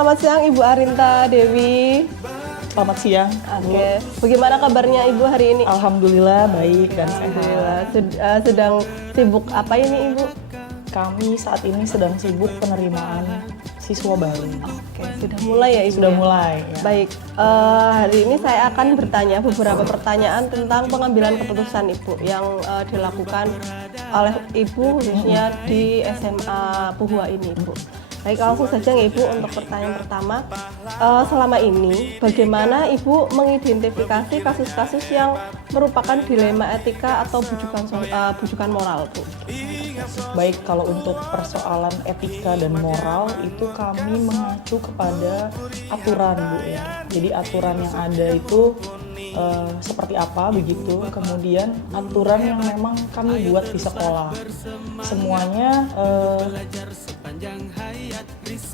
selamat siang Ibu Arinta Dewi. Selamat siang. Oke, bagaimana kabarnya Ibu hari ini? Alhamdulillah baik dan sehat. Alhamdulillah. Sedang sibuk apa ini Ibu? Kami saat ini sedang sibuk penerimaan siswa baru. Oke, sudah mulai ya Ibu? Sudah ya? mulai. Ya. Baik, hari ini saya akan bertanya beberapa pertanyaan tentang pengambilan keputusan Ibu yang dilakukan oleh Ibu khususnya di SMA Puhua ini Ibu. Baik, langsung saja ya Ibu untuk pertanyaan pertama. Selama ini bagaimana Ibu mengidentifikasi kasus-kasus yang merupakan dilema etika atau bujukan moral Bu? Baik, kalau untuk persoalan etika dan moral itu kami mengacu kepada aturan Bu ya. Jadi aturan yang ada itu seperti apa begitu, kemudian aturan yang memang kami buat di sekolah. Semuanya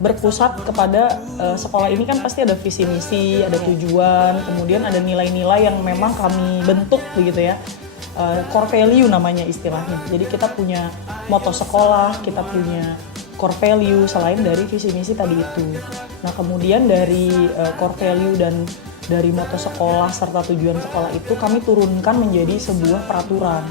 berpusat kepada sekolah ini kan pasti ada visi misi, ada tujuan, kemudian ada nilai-nilai yang memang kami bentuk begitu ya. Core value namanya istilahnya. Jadi kita punya moto sekolah, kita punya core value selain dari visi misi tadi itu. Nah kemudian dari core value dan dari moto sekolah serta tujuan sekolah itu kami turunkan menjadi sebuah peraturan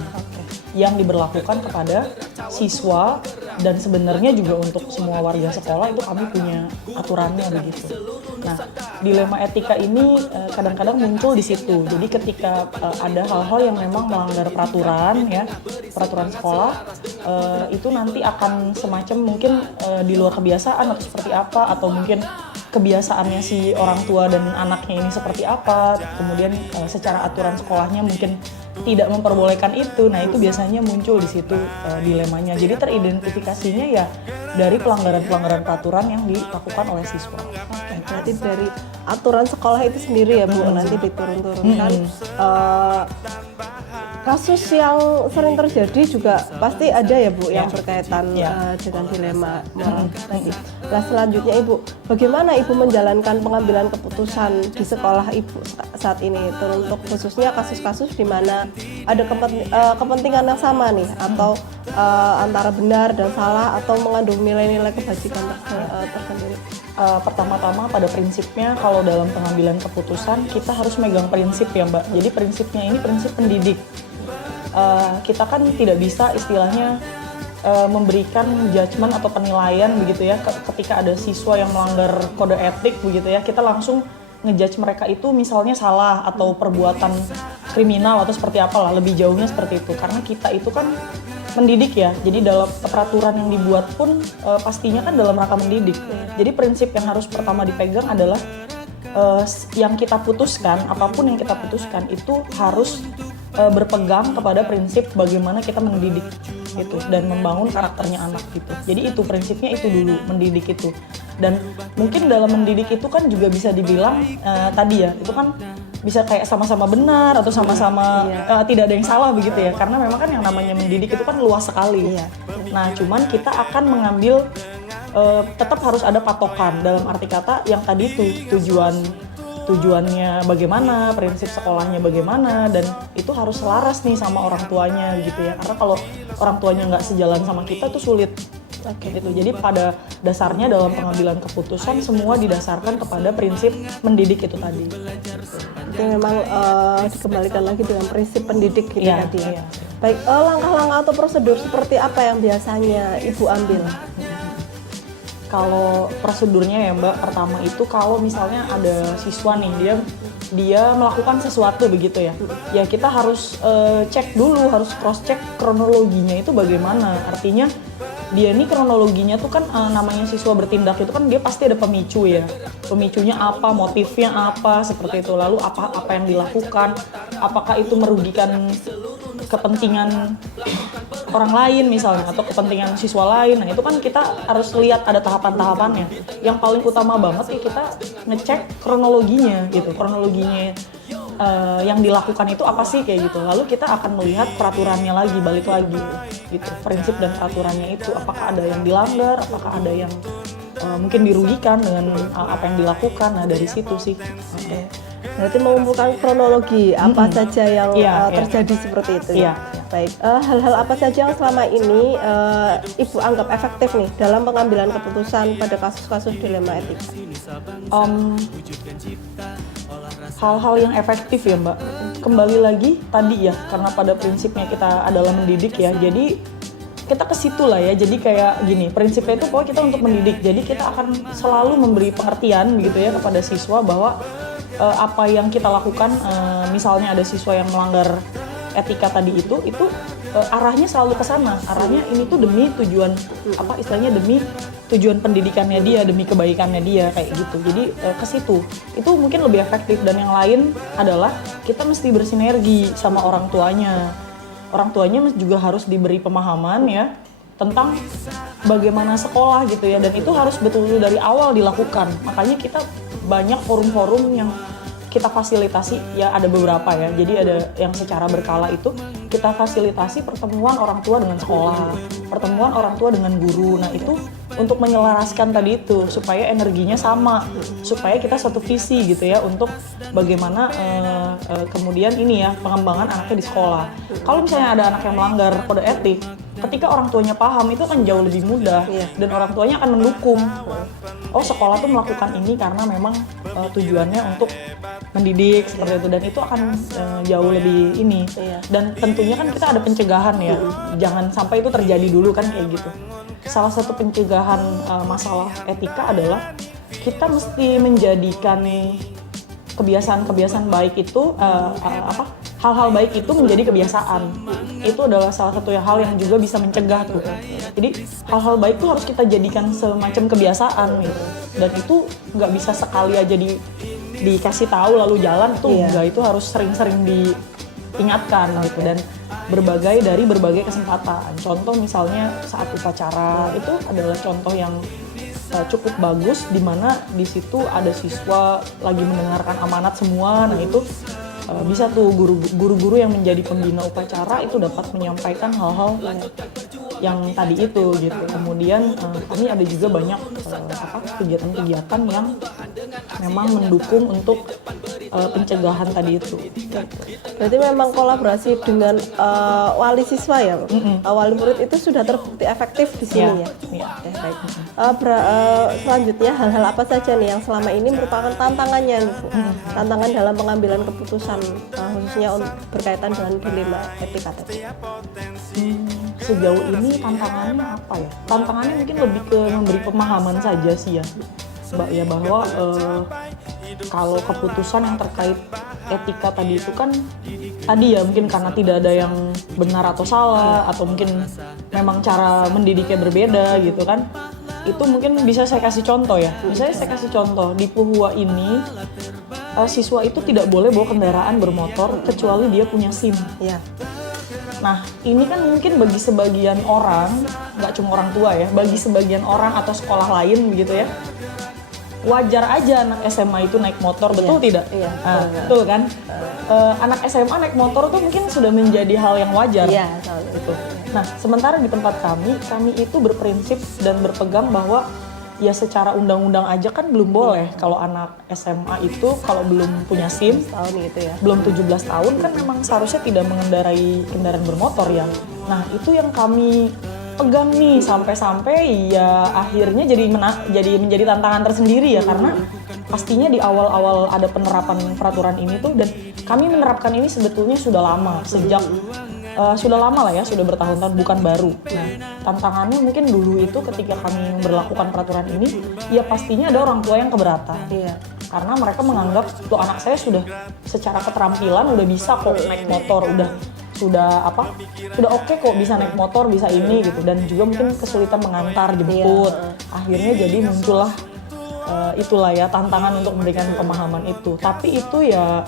yang diberlakukan kepada siswa, dan sebenarnya juga untuk semua warga sekolah itu kami punya aturannya begitu. Nah, dilema etika ini kadang-kadang muncul di situ. Jadi ketika ada hal-hal yang memang melanggar peraturan ya, peraturan sekolah itu nanti akan semacam mungkin di luar kebiasaan atau seperti apa, atau mungkin kebiasaannya si orang tua dan anaknya ini seperti apa, kemudian secara aturan sekolahnya mungkin tidak memperbolehkan itu. Nah itu biasanya muncul di situ dilemanya. Jadi teridentifikasinya ya dari pelanggaran-pelanggaran peraturan yang dilakukan oleh siswa. Oke, berarti dari aturan sekolah itu sendiri ya Bu, nanti diturun-turunkan. Kasus yang sering terjadi juga pasti ada ya Bu yang berkaitan dengan dilema moral tadi. Nah selanjutnya Ibu, bagaimana Ibu menjalankan pengambilan keputusan di sekolah Ibu saat ini, teruntuk khususnya kasus-kasus di mana ada kepentingan yang sama nih, atau antara benar dan salah, atau mengandung nilai-nilai kebajikan tersendiri? Pertama-tama pada prinsipnya kalau dalam pengambilan keputusan kita harus megang prinsip ya Mbak. Jadi prinsipnya ini prinsip pendidik. Kita kan tidak bisa istilahnya memberikan judgement atau penilaian begitu ya ketika ada siswa yang melanggar kode etik begitu ya, kita langsung ngejudge mereka itu misalnya salah atau perbuatan kriminal atau seperti apalah, lebih jauhnya seperti itu, karena kita itu kan mendidik ya. Jadi dalam peraturan yang dibuat pun pastinya kan dalam rangka mendidik. Jadi prinsip yang harus pertama dipegang adalah yang kita putuskan, apapun yang kita putuskan itu harus berpegang kepada prinsip bagaimana kita mendidik gitu dan membangun karakternya anak gitu. Jadi itu prinsipnya itu dulu, mendidik itu. Dan mungkin dalam mendidik itu kan juga bisa dibilang tadi ya, itu kan bisa kayak sama-sama benar atau sama-sama tidak ada yang salah begitu ya, karena memang kan yang namanya mendidik itu kan luas sekali. Nah cuman kita akan mengambil tetap harus ada patokan, dalam arti kata yang tadi itu tujuannya bagaimana, prinsip sekolahnya bagaimana, dan itu harus selaras nih sama orang tuanya gitu ya, karena kalau orang tuanya nggak sejalan sama kita tuh sulit gitu. Jadi pada dasarnya dalam pengambilan keputusan semua didasarkan kepada prinsip mendidik itu tadi. Jadi memang dikembalikan lagi dengan prinsip pendidik gitu tadi ya. Baik, langkah-langkah atau prosedur seperti apa yang biasanya Ibu ambil? Kalau prosedurnya ya Mbak, pertama itu kalau misalnya ada siswa nih, dia melakukan sesuatu begitu ya, ya kita harus cek dulu, harus cross check kronologinya itu bagaimana. Artinya dia ini kronologinya tuh kan namanya siswa bertindak itu kan dia pasti ada pemicu ya, pemicunya apa, motifnya apa, seperti itu. Lalu apa yang dilakukan, apakah itu merugikan kepentingan orang lain misalnya atau kepentingan siswa lain. Nah itu kan kita harus lihat ada tahapan-tahapannya. Yang paling utama banget ya kita ngecek kronologinya gitu, kronologinya yang dilakukan itu apa sih kayak gitu. Lalu kita akan melihat peraturannya lagi, balik lagi gitu, prinsip dan peraturannya itu apakah ada yang dilanggar, apakah ada yang mungkin dirugikan dengan apa yang dilakukan. Nah dari situ sih. Berarti mengumpulkan kronologi apa saja yang terjadi seperti itu. Iya. Baik, hal-hal apa saja yang selama ini Ibu anggap efektif nih dalam pengambilan keputusan pada kasus-kasus dilema etika? Hal-hal yang efektif ya Mbak, kembali lagi tadi ya, karena pada prinsipnya kita adalah mendidik ya, jadi kita ke situ lah ya. Jadi kayak gini, prinsipnya itu pokoknya kita untuk mendidik, jadi kita akan selalu memberi pengertian begitu ya kepada siswa bahwa apa yang kita lakukan, misalnya ada siswa yang melanggar etika tadi itu arahnya selalu ke sana, arahnya ini tuh demi tujuan apa istilahnya, demi tujuan pendidikannya dia, demi kebaikannya dia, kayak gitu. Jadi ke situ itu mungkin lebih efektif. Dan yang lain adalah kita mesti bersinergi sama orang tuanya juga harus diberi pemahaman ya tentang bagaimana sekolah gitu ya, dan itu harus betul-betul dari awal dilakukan. Makanya kita banyak forum-forum yang kita fasilitasi ya, ada beberapa ya. Jadi ada yang secara berkala itu kita fasilitasi pertemuan orang tua dengan sekolah, pertemuan orang tua dengan guru. Nah itu untuk menyelaraskan tadi itu supaya energinya sama, supaya kita satu visi gitu ya untuk bagaimana kemudian ini ya pengembangan anaknya di sekolah. Kalau misalnya ada anak yang melanggar kode etik, ketika orang tuanya paham itu akan jauh lebih mudah dan orang tuanya akan mendukung. Oh sekolah tuh melakukan ini karena memang tujuannya untuk mendidik seperti itu, dan itu akan jauh lebih ini. Dan tentunya kan kita ada pencegahan ya, jangan sampai itu terjadi dulu kan kayak gitu. Salah satu pencegahan masalah etika adalah kita mesti menjadikan kebiasaan-kebiasaan baik itu hal-hal baik itu menjadi kebiasaan. Itu adalah salah satu hal yang juga bisa mencegah tuh. Jadi hal-hal baik itu harus kita jadikan semacam kebiasaan gitu. Dan itu nggak bisa sekali aja dikasih tahu lalu jalan tuh, enggak, itu harus sering-sering diingatkan gitu, dan dari berbagai kesempatan. Contoh misalnya saat upacara itu adalah contoh yang cukup bagus, di mana di situ ada siswa lagi mendengarkan amanat semua. Nah itu bisa tuh guru-guru yang menjadi pembina upacara itu dapat menyampaikan hal-hal yang tadi itu gitu. Kemudian kami ada juga banyak kegiatan-kegiatan yang memang mendukung untuk pencegahan tadi itu. Berarti memang kolaborasi dengan wali siswa ya, wali murid itu sudah terbukti efektif di sini ya. Baik. Selanjutnya hal-hal apa saja nih yang selama ini merupakan tantangannya nih, Bu? Tantangan dalam pengambilan keputusan khususnya berkaitan dengan dilema etika tadi. Sejauh ini tantangannya apa ya? Tantangannya mungkin lebih ke memberi pemahaman saja sih ya, Mbak ya, bahwa kalau keputusan yang terkait etika tadi itu kan tadi ya mungkin karena tidak ada yang benar atau salah, atau mungkin memang cara mendidiknya berbeda gitu kan. Itu mungkin bisa saya kasih contoh ya. Misalnya saya kasih contoh di Puhua ini, siswa itu tidak boleh bawa kendaraan bermotor kecuali dia punya SIM. Ya. Nah ini kan mungkin bagi sebagian orang, nggak cuma orang tua ya, bagi sebagian orang atau sekolah lain begitu ya, wajar aja anak SMA itu naik motor, betul tidak? Iya. Betul kan? Anak SMA naik motor tuh mungkin sudah menjadi hal yang wajar. Iya, gitu. Nah, sementara di tempat kami itu berprinsip dan berpegang bahwa ya secara undang-undang aja kan belum boleh kalau anak SMA itu kalau belum punya SIM, tahun gitu ya. Belum 17 tahun kan memang seharusnya tidak mengendarai kendaraan bermotor ya. Nah, itu yang kami pegang nih sampai-sampai ya akhirnya jadi menjadi tantangan tersendiri ya, karena pastinya di awal-awal ada penerapan peraturan ini tuh, dan kami menerapkan ini sebetulnya sudah lama, sejak sudah lama lah ya, sudah bertahun-tahun, bukan baru. Nah, tantangannya mungkin dulu itu ketika kami memberlakukan peraturan ini, ya pastinya ada orang tua yang keberatan. Iya. Karena mereka menganggap tuh anak saya sudah secara keterampilan udah bisa kok naik motor, sudah oke kok bisa naik motor, bisa ini gitu, dan juga mungkin kesulitan mengantar jemput. Akhirnya jadi muncullah itulah ya tantangan untuk memberikan pemahaman itu. Tapi itu ya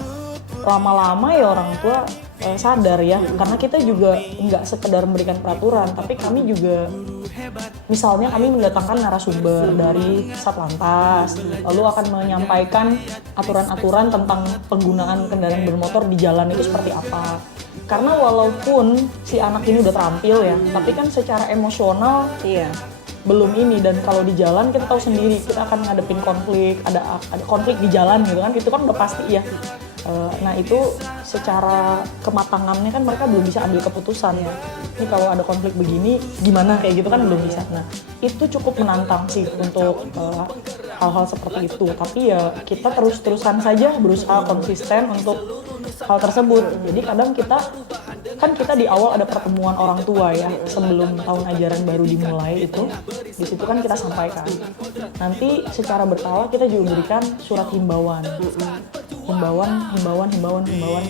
lama-lama ya orang tua sadar ya, karena kita juga nggak sekedar memberikan peraturan, tapi kami juga misalnya kami mendatangkan narasumber dari Satlantas, lalu akan menyampaikan aturan-aturan tentang penggunaan kendaraan bermotor di jalan itu seperti apa. Karena walaupun si anak ini udah terampil ya, tapi kan secara emosional belum ini, dan kalau di jalan kita tahu sendiri kita akan ngadepin konflik, ada konflik di jalan gitu kan, itu kan udah pasti ya. Nah itu secara kematangannya kan mereka belum bisa ambil keputusan. Ini kalau ada konflik begini gimana kayak gitu kan belum bisa. Nah itu cukup menantang sih untuk hal-hal seperti itu. Tapi ya kita terus-terusan saja berusaha konsisten untuk hal tersebut. Jadi kadang kita di awal ada pertemuan orang tua ya sebelum tahun ajaran baru dimulai itu. Di situ kan kita sampaikan. Nanti secara berkala kita juga berikan surat himbauan kayak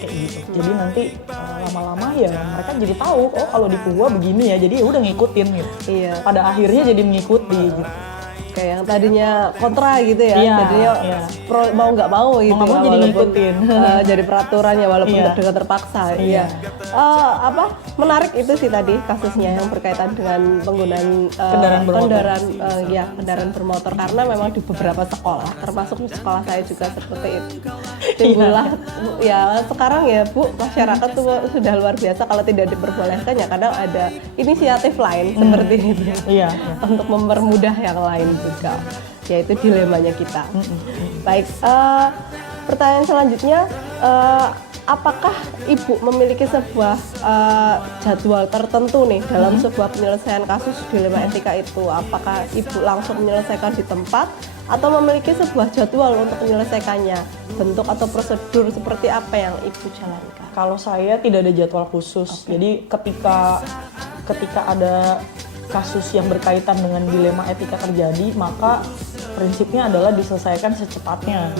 gitu. Jadi nanti lama-lama ya mereka jadi tahu oh kalau di Puwa begini ya. Jadi ya udah ngikutin gitu. Iya. Pada akhirnya jadi mengikuti gitu. Kayak yang tadinya kontra gitu ya, jadinya mau nggak mau gitu, mau jadi ngikutin. Jadi peraturan ya walaupun dengan terpaksa. Iya. Menarik itu sih tadi kasusnya yang berkaitan dengan penggunaan kendaraan bermotor karena memang di beberapa sekolah, termasuk di sekolah saya juga seperti itu. Timbullah ya sekarang ya Bu, masyarakat tuh sudah luar biasa kalau tidak diperbolehkan ya kadang ada inisiatif lain seperti itu. Iya. Untuk mempermudah yang lain juga, yaitu dilemanya kita. Baik, pertanyaan selanjutnya, apakah Ibu memiliki sebuah jadwal tertentu nih dalam sebuah penyelesaian kasus dilema etika itu? Apakah Ibu langsung menyelesaikan di tempat atau memiliki sebuah jadwal untuk menyelesaikannya? Bentuk atau prosedur seperti apa yang Ibu jalankan? Kalau saya tidak ada jadwal khusus. Jadi ketika ada kasus yang berkaitan dengan dilema etika terjadi, maka prinsipnya adalah diselesaikan secepatnya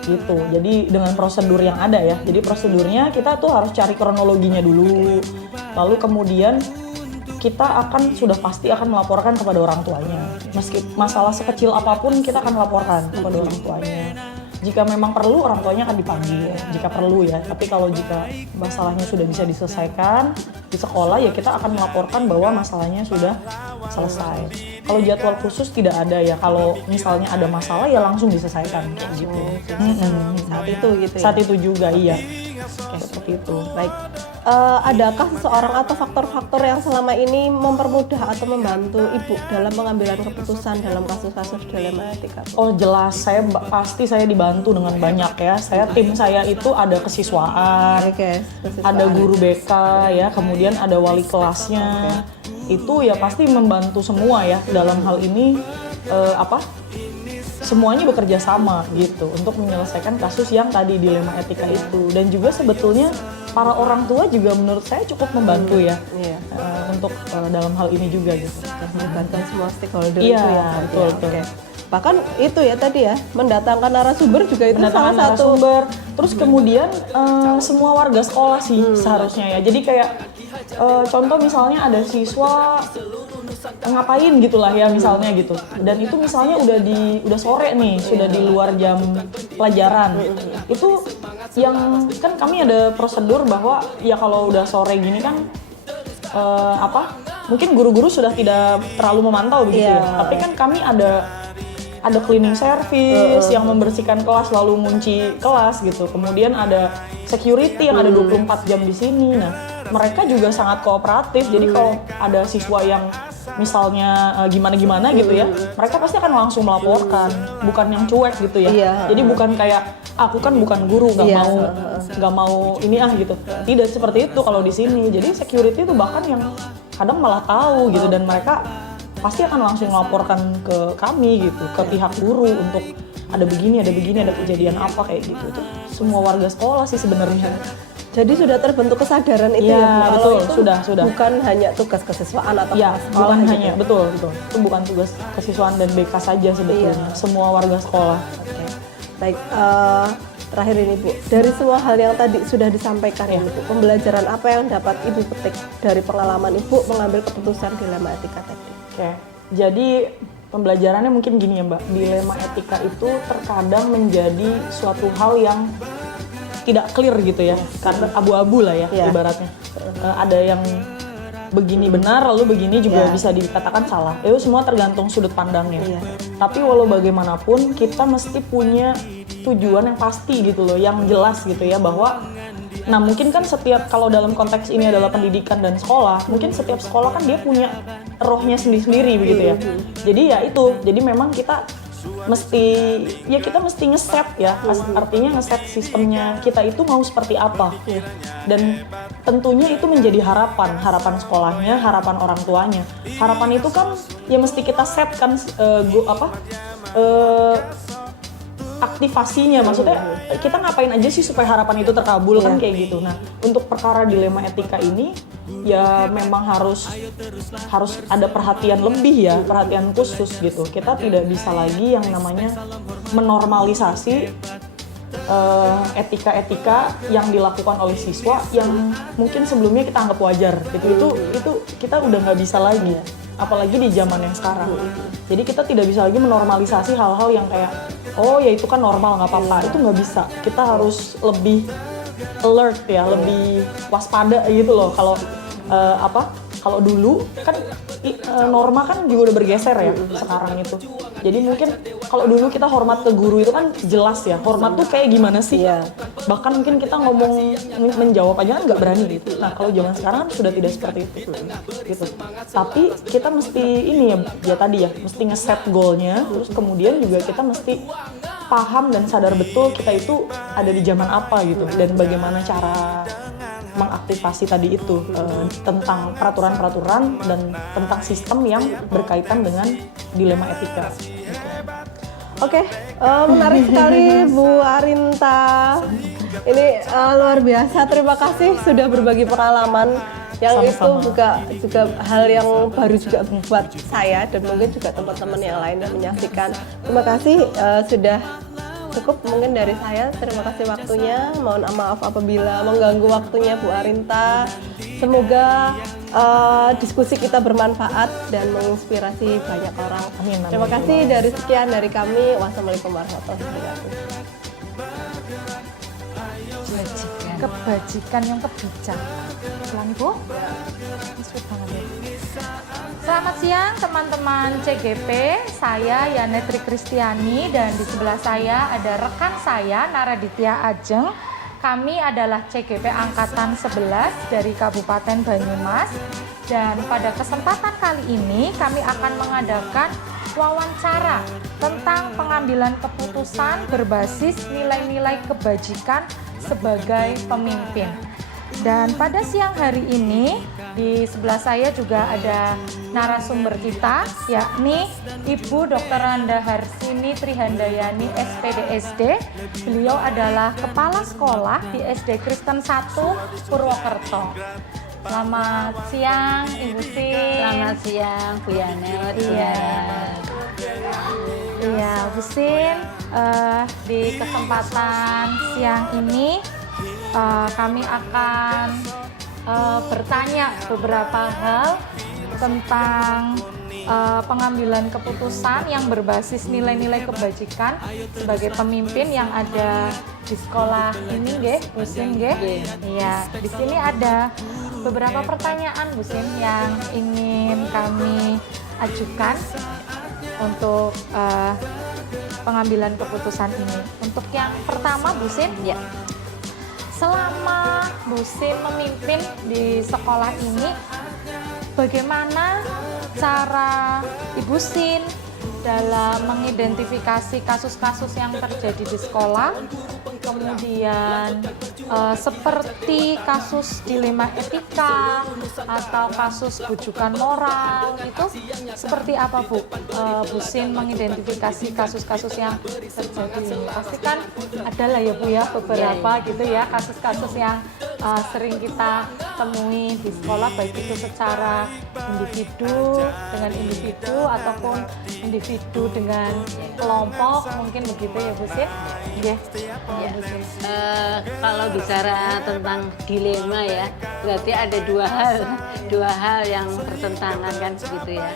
gitu. Jadi dengan prosedur yang ada ya. Jadi prosedurnya kita tuh harus cari kronologinya dulu. Lalu kemudian kita sudah pasti akan melaporkan kepada orang tuanya. Meski masalah sekecil apapun kita akan melaporkan kepada orang tuanya. Jika memang perlu, orang tuanya akan dipanggil, jika perlu ya. Tapi kalau jika masalahnya sudah bisa diselesaikan di sekolah, ya kita akan melaporkan bahwa masalahnya sudah selesai. Kalau jadwal khusus tidak ada ya, kalau misalnya ada masalah ya langsung diselesaikan kayak gitu. Saat itu gitu ya? Saat itu juga, iya. Seperti itu. Baik. Adakah seseorang atau faktor-faktor yang selama ini mempermudah atau membantu Ibu dalam pengambilan keputusan dalam kasus-kasus dilema etika? Oh jelas, pasti saya dibantu dengan banyak ya. Tim saya itu ada kesiswaan, ada guru BK ya, kemudian ada wali kelasnya. Itu ya pasti membantu semua ya dalam hal ini semuanya bekerja sama gitu untuk menyelesaikan kasus yang tadi dilema etika itu. Dan juga sebetulnya para orang tua juga menurut saya cukup membantu ya untuk dalam hal ini juga gitu. Melibatkan semua stakeholder itu ya. Betul. Bahkan itu ya tadi ya, mendatangkan narasumber juga itu salah satu. Terus kemudian semua warga sekolah sih seharusnya ya. Jadi kayak contoh misalnya ada siswa ngapain gitulah ya misalnya gitu. Dan itu misalnya udah sore nih, sudah di luar jam pelajaran. Itu yang kan kami ada prosedur bahwa ya kalau udah sore gini kan mungkin guru-guru sudah tidak terlalu memantau begitu ya. Tapi kan kami ada cleaning service yang membersihkan kelas lalu ngunci kelas gitu. Kemudian ada security yang ada 24 jam di sini. Nah, mereka juga sangat kooperatif. Jadi kalau ada siswa yang misalnya gimana-gimana gitu ya, mereka pasti akan langsung melaporkan, bukan yang cuek gitu ya. Jadi bukan kayak aku kan bukan guru, nggak mau ini gitu. Tidak seperti itu kalau di sini. Jadi security itu bahkan yang kadang malah tahu gitu, dan mereka pasti akan langsung melaporkan ke kami gitu, ke pihak guru untuk ada begini, ada kejadian apa kayak gitu. Itu semua warga sekolah sih sebenarnya. Jadi sudah terbentuk kesadaran itu ya, betul, itu sudah. Bukan hanya tugas kesiswaan atau bukan hanya betul. Itu bukan tugas kesiswaan dan BK saja sebetulnya, semua warga sekolah. Baik, terakhir ini Bu, dari semua hal yang tadi sudah disampaikan ini Bu, pembelajaran apa yang dapat Ibu petik dari pengalaman Ibu mengambil keputusan dilema etika tadi? Jadi pembelajarannya mungkin gini ya Mbak, dilema etika itu terkadang menjadi suatu hal yang tidak clear gitu ya, karena abu-abu lah ya ibaratnya. Ada yang begini benar, lalu begini juga bisa dikatakan salah. Itu semua tergantung sudut pandangnya. Tapi walau bagaimanapun kita mesti punya tujuan yang pasti gitu loh, yang jelas gitu ya, bahwa nah mungkin kan kalau dalam konteks ini adalah pendidikan dan sekolah, mungkin setiap sekolah kan dia punya rohnya sendiri-sendiri begitu ya. Jadi ya itu, jadi memang kita kita mesti ngeset ya, artinya ngeset sistemnya kita itu mau seperti apa. Dan tentunya itu menjadi harapan sekolahnya, harapan orang tuanya. Harapan itu kan ya mesti kita set kan aktivasinya, maksudnya kita ngapain aja sih supaya harapan itu terkabul kan kayak gitu. Nah, untuk perkara dilema etika ini ya memang harus ada perhatian lebih ya, perhatian khusus gitu. Kita tidak bisa lagi yang namanya menormalisasi etika-etika yang dilakukan oleh siswa yang mungkin sebelumnya kita anggap wajar gitu. Itu kita udah nggak bisa lagi, apalagi di zaman yang sekarang. Jadi kita tidak bisa lagi menormalisasi hal-hal yang kayak oh ya itu kan normal nggak apa-apa, itu nggak bisa. Kita harus lebih alert ya, lebih waspada gitu loh. Kalau dulu kan norma kan juga udah bergeser ya sekarang itu. Jadi mungkin kalau dulu kita hormat ke guru itu kan jelas ya, hormat tuh kayak gimana sih? Bahkan mungkin kita ngomong menjawab aja kan nggak berani gitu. Nah kalau zaman sekarang kan sudah tidak seperti itu gitu. Tapi kita mesti ini ya tadi ya, mesti ngeset goalnya, terus kemudian juga kita mesti paham dan sadar betul kita itu ada di zaman apa gitu, dan bagaimana cara mengaktifasi tadi itu tentang peraturan-peraturan dan tentang sistem yang berkaitan dengan dilema etika. Oke, menarik sekali Bu Arinta. Ini luar biasa. Terima kasih sudah berbagi pengalaman yang Sama-sama. itu juga hal yang baru juga buat saya dan mungkin juga teman-teman yang lain yang menyaksikan. Terima kasih sudah cukup mungkin dari saya. Terima kasih waktunya. Mohon maaf apabila mengganggu waktunya Bu Arinta. Semoga diskusi kita bermanfaat dan menginspirasi banyak orang. Amin. Terima kasih sekian dari kami. Wassalamualaikum warahmatullahi wabarakatuh. Kebajikan yang kebijak. Ulang Bu. Sweet banget ya. Selamat siang teman-teman CGP, saya Yanetri Kristiani dan di sebelah saya ada rekan saya Naraditya Ajeng. Kami adalah CGP Angkatan 11 dari Kabupaten Banyumas dan pada kesempatan kali ini kami akan mengadakan wawancara tentang pengambilan keputusan berbasis nilai-nilai kebajikan sebagai pemimpin. Dan pada siang hari ini di sebelah saya juga ada narasumber kita, yakni Ibu Dr. Randa Harsini Trihandayani SPDSD. Beliau adalah Kepala Sekolah di SD Kristen 1 Purwokerto. Selamat siang Ibu Sin. Selamat siang Bu Yanet. Iya Bu Sin, di kesempatan siang ini kami akan bertanya beberapa hal tentang pengambilan keputusan yang berbasis nilai-nilai kebajikan sebagai pemimpin yang ada di sekolah ini, nggih, Bu Sin, nggih? Iya, di sini ada beberapa pertanyaan Bu Sin yang ingin kami ajukan untuk pengambilan keputusan ini. Untuk yang pertama Bu Sin, Ya, selama Bu Sin memimpin di sekolah ini, bagaimana cara Ibu Sin dalam mengidentifikasi kasus-kasus yang terjadi di sekolah, kemudian seperti kasus dilema etika atau kasus bujukan moral, itu seperti apa Bu? Bu Sin mengidentifikasi kasus-kasus yang terjadi ini. Pasti kan ada lah ya Bu ya, beberapa gitu ya kasus-kasus yang sering kita temui di sekolah, baik itu secara individu dengan individu ataupun individu dengan kelompok, mungkin begitu ya Bu Sin? ya. Kalau bicara tentang dilema ya, berarti ada dua hal yang bertentangan kan begitu ya.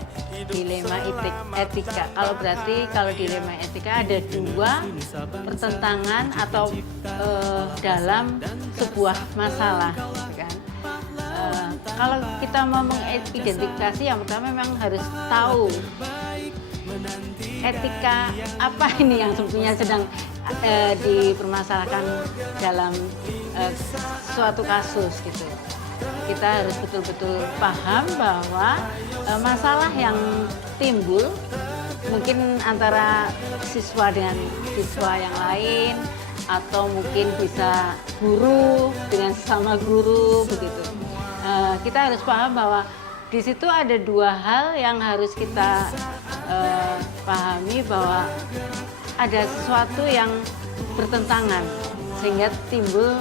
Dilema etika. Kalau dilema etika ada dua pertentangan atau dalam sebuah masalah, gitu kan. Kalau kita mau mengidentifikasi, yang pertama memang harus tahu etika apa ini yang sebetulnya sedang dipermasalahkan dalam suatu kasus gitu. Kita harus betul-betul paham bahwa masalah yang timbul mungkin antara siswa dengan siswa yang lain, atau mungkin bisa guru dengan sesama guru begitu. Kita harus paham bahwa di situ ada dua hal yang harus kita pahami, bahwa ada sesuatu yang bertentangan sehingga timbul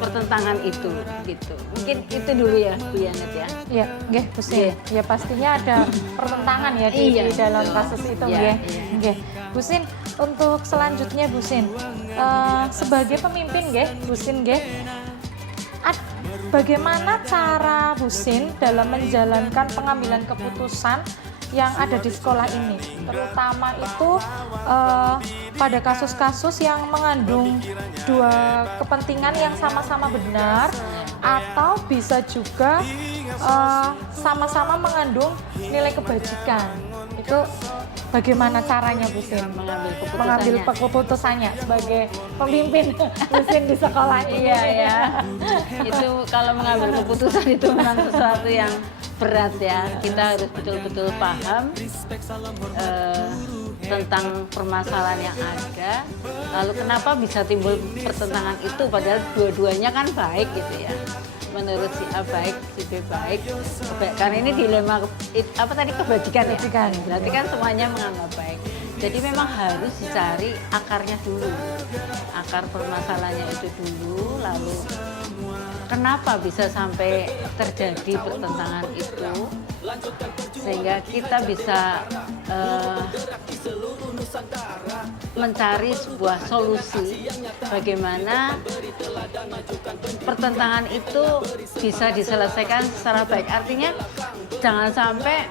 pertentangan itu gitu. Mungkin itu dulu ya Bu Yanet ya. Iya, nggih, Bu Sin. Ya pastinya ada pertentangan ya di dalam kasus itu nggih. Nggih. Bu Sin, untuk selanjutnya Bu Sin, sebagai pemimpin nggih, Bu Sin nggih, bagaimana cara Bu Sin dalam menjalankan pengambilan keputusan yang ada di sekolah ini, terutama itu pada kasus-kasus yang mengandung dua kepentingan yang sama-sama benar, atau bisa juga sama-sama mengandung nilai kebajikan. Itu bagaimana caranya Bu Sin mengambil keputusannya sebagai pemimpin Bu Sin di sekolah ini? Iya ya. Itu kalau mengambil keputusan itu memang sesuatu yang berat ya. Kita harus betul-betul paham tentang permasalahan yang ada. Lalu kenapa bisa timbul pertentangan itu, padahal dua-duanya kan baik gitu ya. Menurut si A baik, si B baik. Karena ini dilema kebajikan ya. Berarti kan semuanya menganggap baik. Jadi memang harus dicari akarnya dulu. Akar permasalahannya itu dulu, lalu kenapa bisa sampai terjadi pertentangan itu, sehingga kita bisa mencari sebuah solusi bagaimana pertentangan itu bisa diselesaikan secara baik. Artinya jangan sampai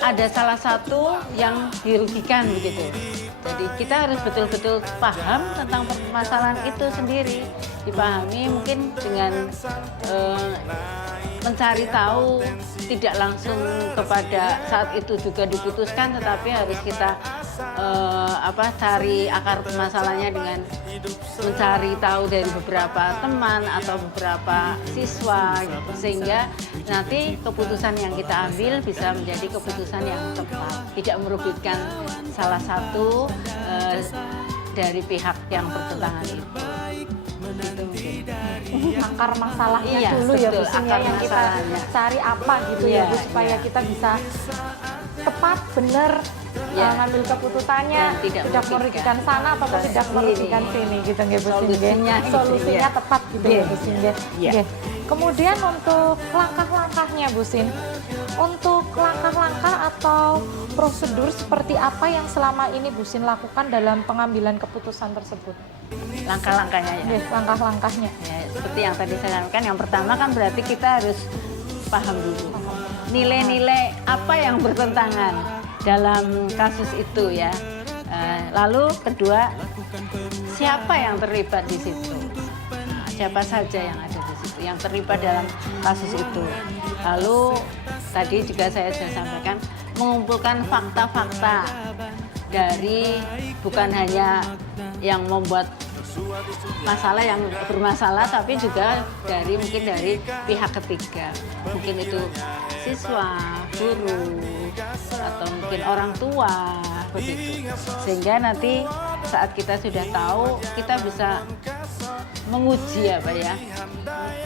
ada salah satu yang dirugikan begitu. Jadi kita harus betul-betul paham tentang permasalahan itu sendiri. Dipahami mungkin dengan mencari tahu, tidak langsung kepada saat itu juga diputuskan, tetapi harus kita cari akar permasalahannya dengan mencari tahu dari beberapa teman atau beberapa siswa gitu. Sehingga nanti keputusan yang kita ambil bisa menjadi keputusan yang tepat, tidak merugikan salah satu dari pihak yang bertentangan itu. Akar masalahnya Iya, dulu ya Bu betul, Sin, akar yang kita masalahnya. cari apa gitu ya Bu, supaya kita bisa tepat, benar ngambil keputusannya, Dan tidak merugikan sana ataupun tidak merugikan sini gitu nggih Bu Sin nggih. Solusinya gitu, Solusinya iya. tepat gitu ya Bu Sin nggih. Nggih. Kemudian untuk langkah-langkahnya Bu Sin, untuk langkah-langkah atau prosedur seperti apa yang selama ini Bu Sin lakukan dalam pengambilan keputusan tersebut? Langkah-langkahnya ya. Nggih, langkah-langkahnya. Ya, seperti yang tadi saya sampaikan, yang pertama kan berarti kita harus paham dulu nilai-nilai apa yang bertentangan dalam kasus itu ya. Lalu kedua, siapa yang terlibat di situ? Nah, siapa saja yang ada di situ yang terlibat dalam kasus itu. Lalu tadi juga saya sudah sampaikan, mengumpulkan fakta-fakta dari bukan hanya yang membuat masalah yang bermasalah, tapi juga mungkin dari pihak ketiga, mungkin itu siswa, guru, atau mungkin orang tua begitu, sehingga nanti saat kita sudah tahu, kita bisa menguji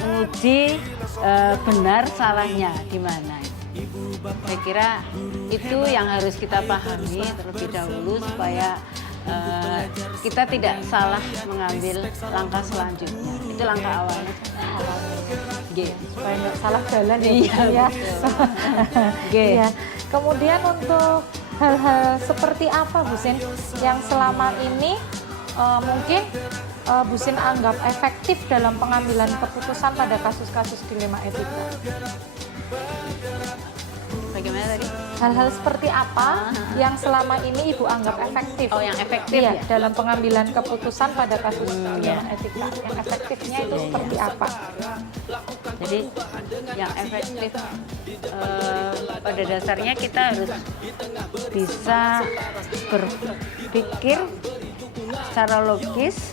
menguji benar salahnya di mana. Saya kira itu yang harus kita pahami terlebih dahulu supaya kita tidak salah mengambil langkah selanjutnya. Itu langkah awalnya. Supaya nggak salah jalan ya. Iya, Iya. Kemudian untuk hal-hal seperti apa Bu Sin yang selama ini mungkin Bu Sin anggap efektif dalam pengambilan keputusan pada kasus-kasus dilema etika? Bagaimana tadi? Hal-hal seperti apa yang selama ini Ibu anggap efektif? Oh, yang efektif Iya, ya? dalam pengambilan keputusan pada kasus dilema etika. Yang efektifnya itu seperti apa? Jadi yang efektif pada dasarnya kita harus bisa berpikir secara logis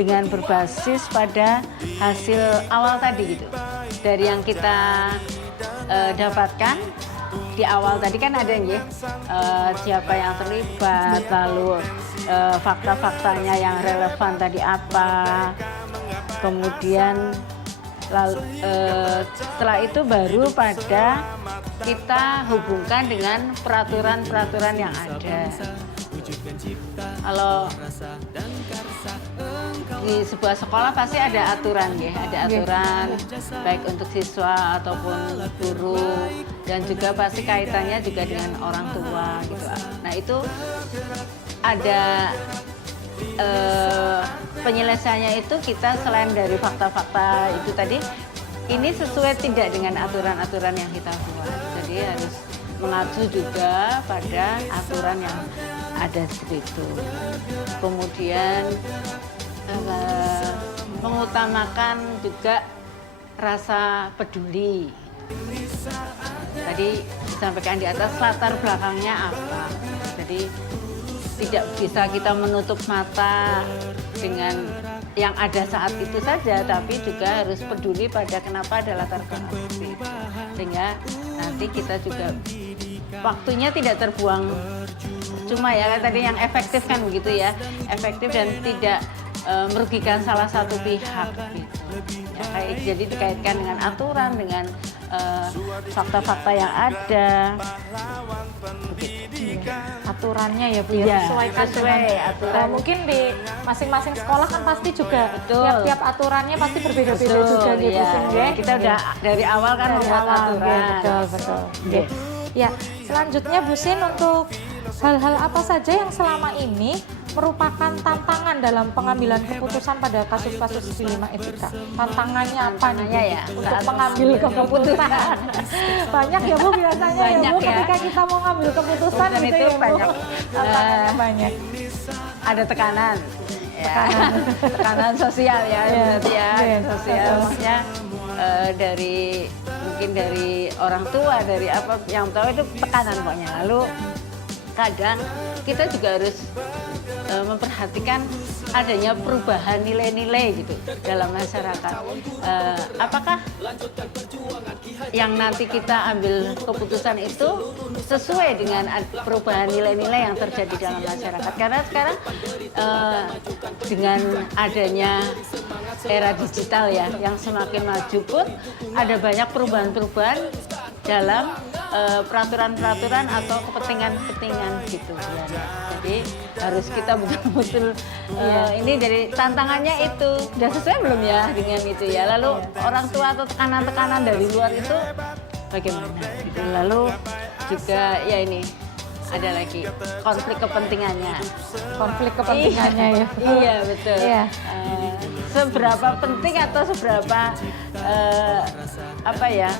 dengan berbasis pada hasil awal tadi gitu. Dari yang kita dapatkan, di awal tadi kan ada ya siapa yang terlibat, lalu fakta-faktanya yang relevan tadi apa, kemudian lalu setelah itu baru pada kita hubungkan dengan peraturan-peraturan yang ada. Kalau di sebuah sekolah pasti ada aturan ya, ada aturan baik untuk siswa ataupun guru, dan juga pasti kaitannya juga dengan orang tua gitu. Nah itu ada penyelesaiannya itu kita selain dari fakta-fakta itu tadi, ini sesuai tidak dengan aturan-aturan yang kita buat. Jadi harus mengacu juga pada aturan yang ada seperti itu. Kemudian mengutamakan juga rasa peduli. Tadi disampaikan di atas latar belakangnya apa. Jadi tidak bisa kita menutup mata dengan yang ada saat itu saja, tapi juga harus peduli pada kenapa ada latar belakang seperti itu. Sehingga nanti kita juga waktunya tidak terbuang cuma ya tadi yang efektif kan begitu ya, efektif dan tidak merugikan salah satu pihak gitu. Ya, jadi dikaitkan dengan aturan, dengan fakta-fakta yang ada. Begitu. Aturannya ya Bu, Ya, sesuaikan sesuai dengan aturan. mungkin di masing-masing sekolah kan pasti juga Betul. tiap-tiap aturannya pasti berbeda-beda Betul, juga gitu ya. Sin, ya. Kita udah dari awal kan Dari membuat awal, aturan. ya, betul. Oke. Ya, selanjutnya Bu Sin, untuk hal-hal apa saja yang selama ini merupakan tantangan dalam pengambilan keputusan pada kasus-kasus dilema etika? Tantangannya apa nih Bu, Ya, untuk saat mengambil keputusan? Banyak ya Bu biasanya ya Banyak Bu, ya. ketika kita mau ngambil keputusan Keputusan gitu itu ya Bu. banyak. Tantangannya banyak. Ada tekanan. Tekanan sosial ya, berarti ya, Iya. sosial maksudnya dari mungkin dari orang tua, dari apa yang tahu itu tekanan pokoknya. Lalu kadang kita juga harus memperhatikan adanya perubahan nilai-nilai gitu dalam masyarakat. Apakah yang nanti kita ambil keputusan itu sesuai dengan perubahan nilai-nilai yang terjadi dalam masyarakat? Karena sekarang dengan adanya era digital ya yang semakin maju pun ada banyak perubahan-perubahan dalam peraturan-peraturan atau kepentingan-kepentingan gitu ya. Jadi harus kita betul-betul ini dari tantangannya itu sudah sesuai belum ya dengan itu ya. Lalu orang tua atau tekanan-tekanan dari luar itu bagaimana? Gitu. Lalu juga ya ini ada lagi konflik kepentingannya. Konflik kepentingannya ya. Iya betul. Iya. Seberapa penting atau seberapa apa ya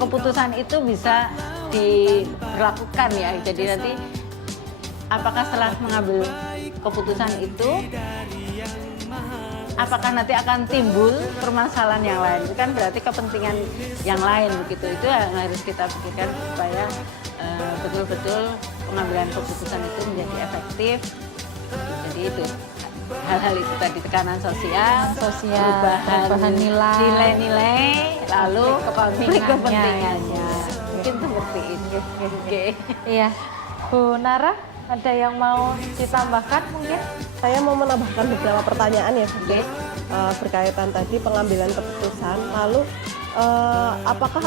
keputusan itu bisa dilakukan ya. Jadi nanti apakah setelah mengambil keputusan itu apakah nanti akan timbul permasalahan yang lain? Itu kan berarti kepentingan yang lain begitu. Itu yang harus kita pikirkan supaya betul-betul pengambilan keputusan itu menjadi efektif. Jadi itu hal-hal itu tadi tekanan sosial, perubahan nilai-nilai, lalu konflik kepentingannya. Mungkin seperti itu. Oke. Iya. Bu Nara, ada yang mau ditambahkan mungkin? Saya mau menambahkan beberapa pertanyaan ya Bu, Oke. berkaitan tadi pengambilan keputusan. Lalu apakah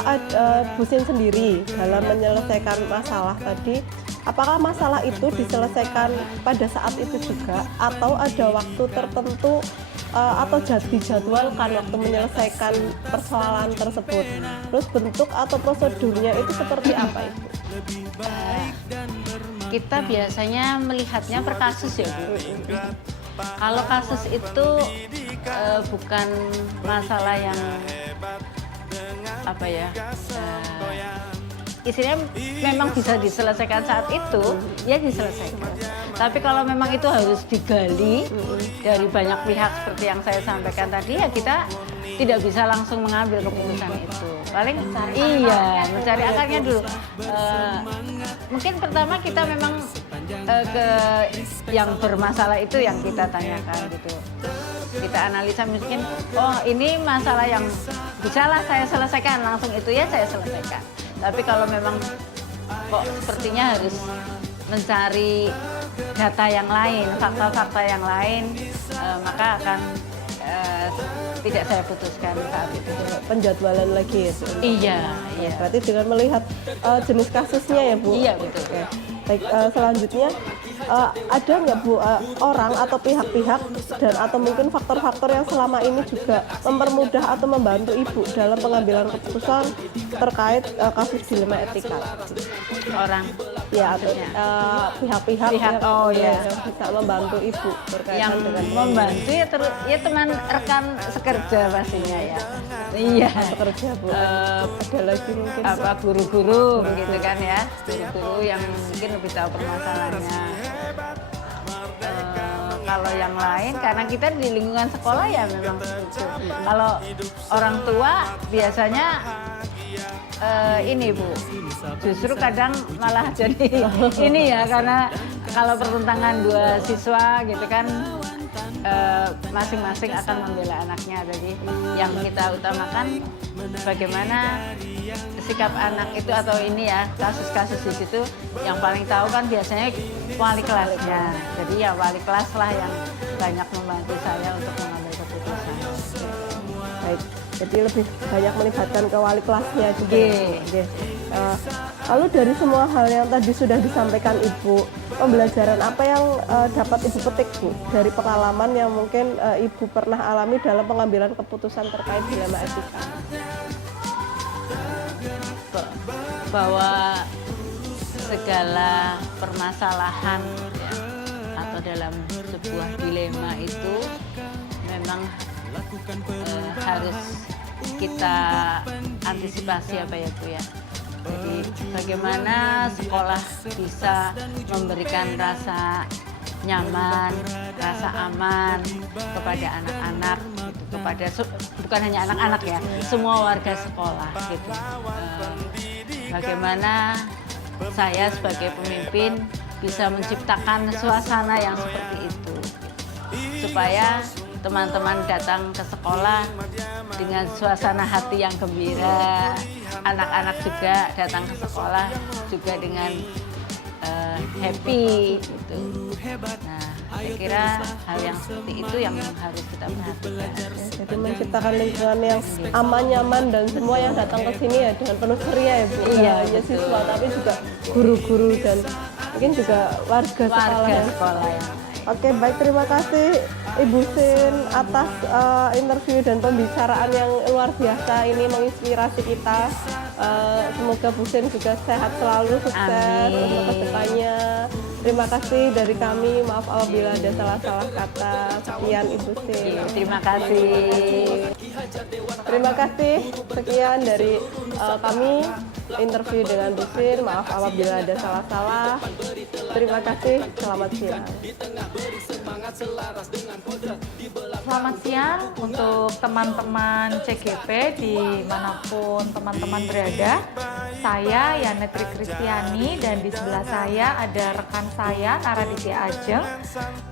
Bu Sin sendiri dalam menyelesaikan masalah tadi, apakah masalah itu diselesaikan pada saat itu juga atau ada waktu tertentu atau dijadwalkan waktu menyelesaikan persoalan tersebut? Terus bentuk atau prosedurnya itu seperti apa Ibu? Kita biasanya melihatnya per kasus ya Bu. Kalau kasus itu bukan masalah yang apa ya, istilahnya memang bisa diselesaikan saat itu, ya diselesaikan. Tapi kalau memang itu harus digali dari banyak pihak seperti yang saya sampaikan tadi, ya kita tidak bisa langsung mengambil keputusan itu. Paling mencari akarnya dulu. Mungkin pertama kita memang ke yang bermasalah itu yang kita tanyakan gitu. Kita analisa mungkin, oh ini masalah yang bisalah saya selesaikan langsung itu ya saya selesaikan. Tapi kalau memang kok sepertinya harus mencari data yang lain, fakta-fakta yang lain, maka akan tidak saya putuskan saat itu. Penjadwalan lagi ya Bu? Iya. Berarti dengan melihat jenis kasusnya ya Bu? Iya, betul. Oke. Baik, selanjutnya ada nggak Bu orang atau pihak-pihak dan atau mungkin faktor-faktor yang selama ini juga mempermudah atau membantu Ibu dalam pengambilan keputusan terkait kasus dilema etika? Orang Ya, atau pihak-pihak Pihak, yang bisa membantu Ibu berkaitan yang dengan membantu ya ya teman rekan sekerja pastinya ya. Iya. pekerja Bu. Ada lagi mungkin Apa guru-guru begitu kan ya, guru-guru yang mungkin lebih tahu permasalahannya. Kalau yang lain karena kita di lingkungan sekolah ya memang seperti itu. Kalau orang tua biasanya ini Bu, justru kadang malah jadi ini ya, karena kalau pertentangan dua siswa gitu kan masing-masing akan membela anaknya. Jadi yang kita utamakan bagaimana sikap anak itu atau ini ya, kasus-kasus di situ yang paling tahu kan biasanya wali kelasnya. Jadi ya wali kelas lah yang banyak membantu saya untuk mengambil keputusan. baik. Jadi lebih banyak melibatkan ke wali kelasnya juga. Oke. Lalu dari semua hal yang tadi sudah disampaikan Ibu, pembelajaran apa yang dapat Ibu petik Bu dari pengalaman yang mungkin Ibu pernah alami dalam pengambilan keputusan terkait dilema etika? Bahwa segala permasalahan ya, atau dalam sebuah dilema itu memang harus kita antisipasi apa ya Bu ya. Jadi bagaimana sekolah bisa memberikan rasa nyaman, rasa aman kepada anak-anak, gitu, kepada bukan hanya anak-anak ya, semua warga sekolah gitu. Bagaimana saya sebagai pemimpin bisa menciptakan suasana yang seperti itu supaya teman-teman datang ke sekolah dengan suasana hati yang gembira, anak-anak juga datang ke sekolah juga dengan happy gitu. Nah, saya kira hal yang seperti itu yang harus kita perhatikan. Jadi menciptakan lingkungan yang aman, nyaman, dan semua yang datang ke sini ya dengan penuh ceria ya Bu. Iya, hanya siswa tapi juga guru-guru dan mungkin juga warga sekolah. Warga sekolah yang Oke, baik, terima kasih Ibu Sin atas interview dan pembicaraan yang luar biasa ini, menginspirasi kita. Semoga Bu Sin juga sehat selalu, sukses untuk kedepannya. Terima kasih dari kami, maaf apabila ada salah-salah kata. Sekian Ibu Sin. terima kasih. Terima kasih, sekian dari kami interview dengan Bu Sin. Maaf apabila ada salah-salah. Terima kasih, selamat siang. Selamat siang untuk teman-teman CGP dimanapun teman-teman berada. Saya Yanetri Kristiani dan di sebelah saya ada rekan saya Naraditya Ajeng.